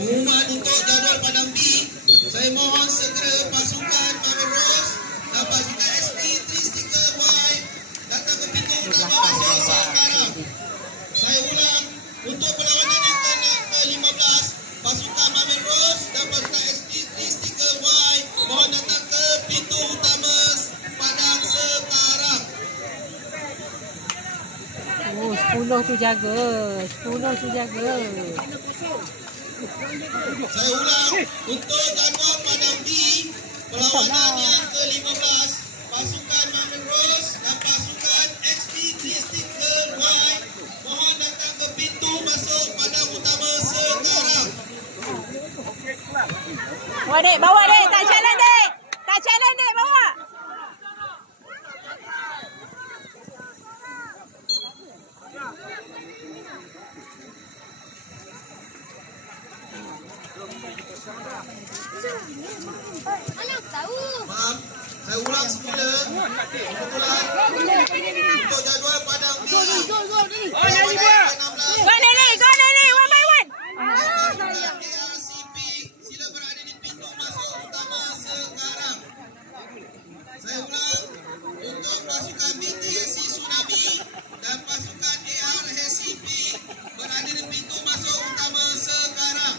Pengumuman untuk jadual padang B. Saya mohon segera pasukan Mamen Rose dan pasukan SP 3 stiker Y datang ke pintu utama masuk sekarang. Saya ulang, untuk perlawanan yang ke-15, pasukan Mamen Rose dan pasukan SP 3 stiker Y mohon datang ke pintu utama padang sekarang. 10 tu jaga. 10 tu jaga. Saya ulang, untuk jadual padang B, perlawanan yang ke-15, pasukan Mamen Rose dan pasukan XP3 stiker Y mohon datang ke pintu masuk padang utama sekarang. Bawa dek, bawa dek. Tak challenge dek. Tak challenge dek, bawa. Maaf, saya ulang semula. Kebetulan untuk jadual padang B, perlawanan yang ke-16, Go Lily, one by one. pasukan ARCP sila berada di pintu masuk utama sekarang. Saya ulang, untuk pasukan BTSC Tsunami dan pasukan ARCP berada di pintu masuk utama sekarang.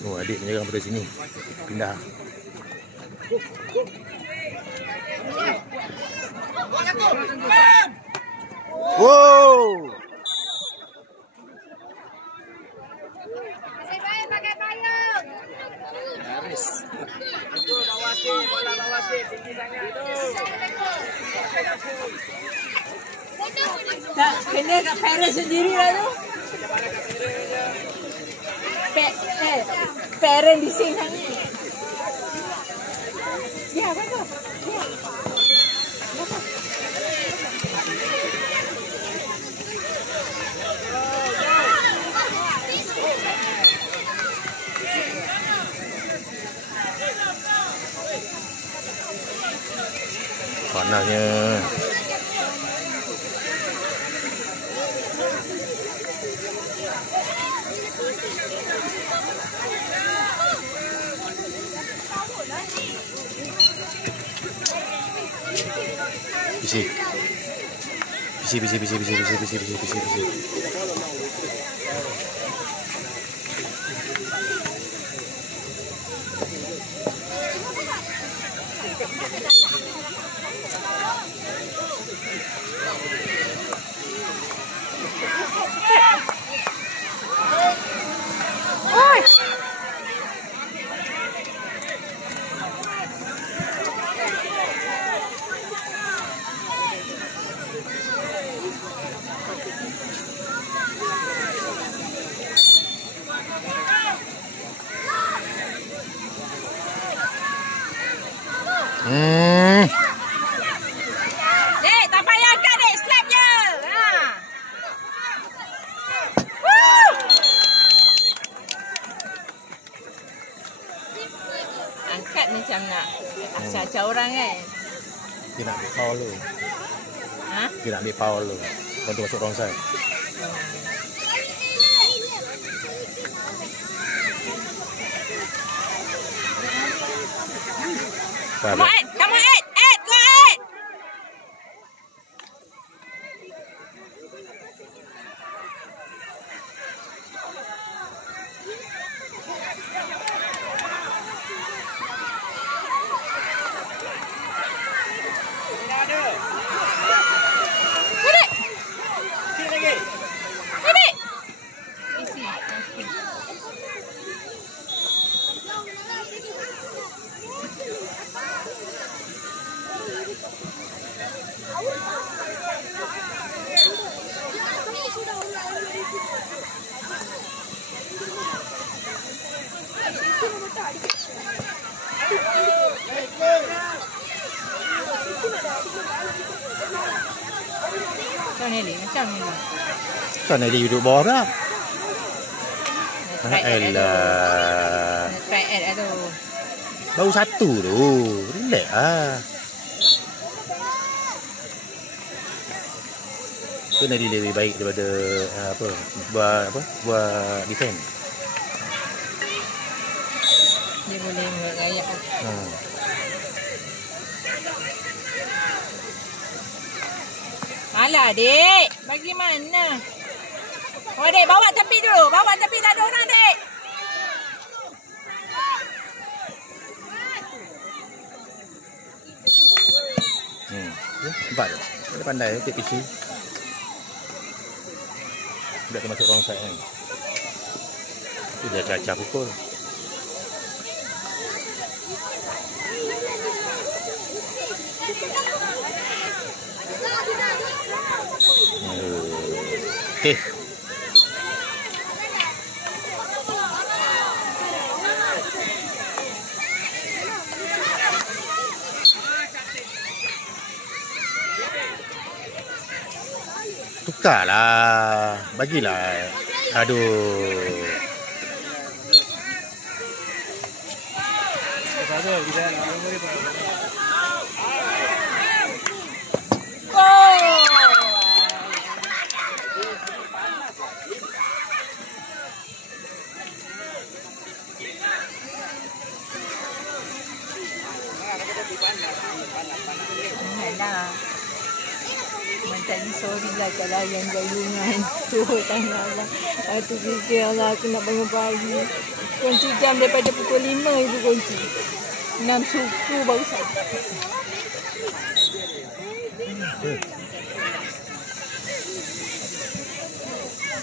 Oh, adik menyerang pada sini. Pindah. Wow. Pakai payung. Bawah sikit, bola bawah sikit, tinggi sangat tu. Tak, kena kat parents sendiri lah tu. Parent bising sangat. Ya, betul. Ya. Panasnya. Bisi. Dek, tak payah angkat dek, slap je. Ha. Angkat macam nak acah-acah orang kan. Dia nak ambil foul tu. Ha? Dia nak ambil foul tu. Lepas tu masuk wrong side. Come on, Ed. Come on, Ed. Ed, go Ed. Macam ni, macam ni. Macam mana dia duduk bawah tak? Try add Alah. Try add lah tu. Baru satu tu. Relax lah. Tu Nadia lebih baik daripada buat defend. Dia boleh merayak. Alah, Dek. Bagi mana? Oh, Dek, bawa tepi dulu. Bawa tepi, tak ada orang, Dek. Nampak tak? Dia pandai take PC. Budak termasuk wrong side kan. Itu dia acah-acah pukul. Okay. Tukarlah. Bagilah. Aduh. Janganlah. Macam sorry lah kalau yang gayungan tu tangan lah. Aku fikir lah aku nak bangun pagi. Kunci jam daripada pukul 5 ibu kunci. 6 suku baru sampai.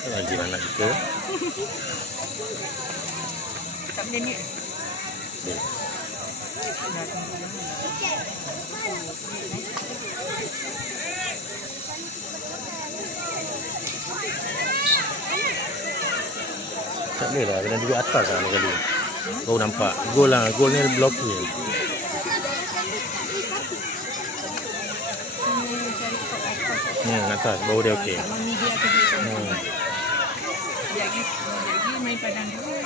Lagi anak kita. Tak boleh ni. Tak boleh lah, kena duduk atas lah kali. Baru nampak. Gol lah, gol ni blokir. Atas, baru dia okey. Jadi main padang dulu.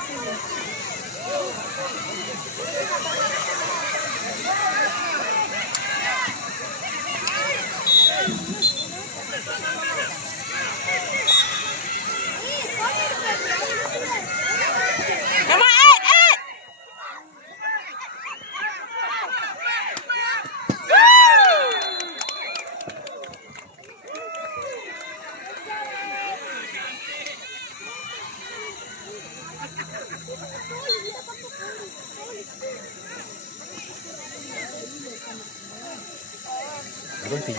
Abang 3.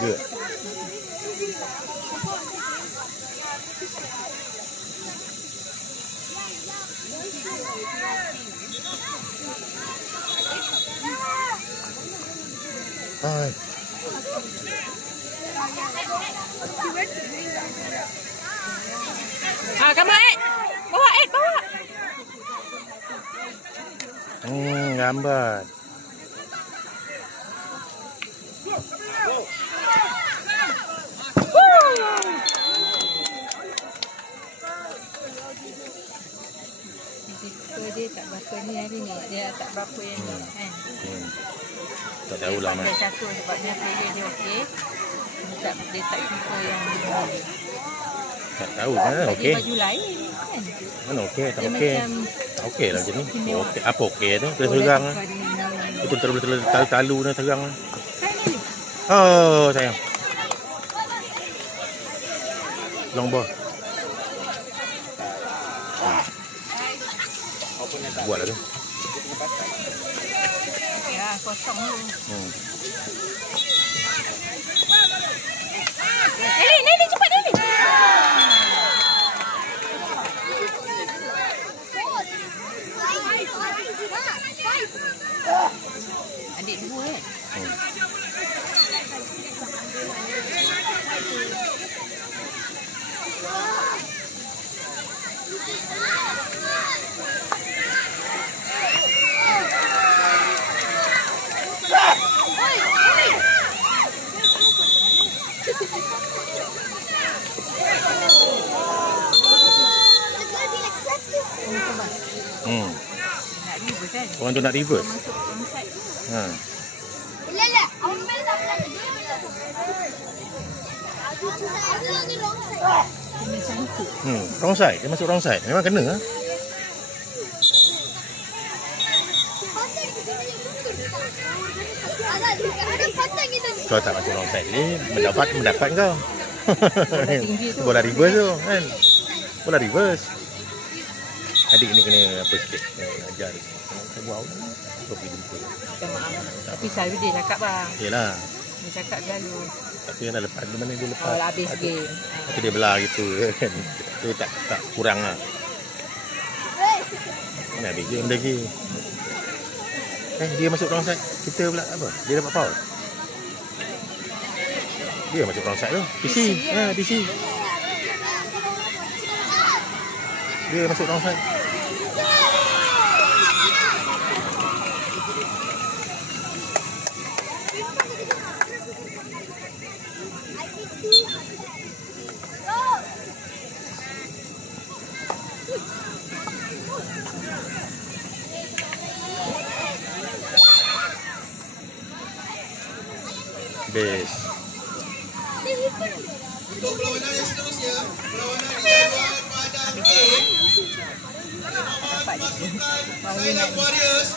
Hai. Kamu Ed. Bawa Ed, bawa. Gambar. Dia tak berapa ni hari ni. Dia tak berapa yang ni kan. Tak tahulah Mat. Dia satu sebabnya player dia okey. Dia tak tipu yang Tak tahu kan okey. baju lain kan. Mana okey, tak Dia okey. macam Tak okey lah macam ni. Okey, apa okey tu? Boleh terang lah. Betul talu ni terang lah. Oh sayang. Long ball. Buatlah tu. Ya, kosong tu. Nelly cepat Nelly. Adik dua kan? Orang tu nak reverse. Kena cantik. Wrong side. Dia masuk wrong side. Memang kena. Kau tak masuk wrong side ni, mendapat kau. Bola tinggi tu. Bola reverse tu kan. Bola reverse. Adik ni kena apa sikit. Ajar dia. Saya buat apa? Kau pergi jumpa. Minta maaf. Tapi selalu dia cakap bang. Yelah. Dia cakap selalu. Tapi kan dah lepas. Di mana dia lepas? Oh, habis game. Tapi dia belah gitu kan. Itu tak kurang lah. Mana habis game lagi. Dia masuk wrong side. Kita pula apa? Dia dapat foul. Dia masuk wrong side tu. DC. DC. Dia masuk wrong side. Best. Untuk perlawanan yang seterusnya, perlawanan dijadual pada A. Mohon pasukan Silent Warriors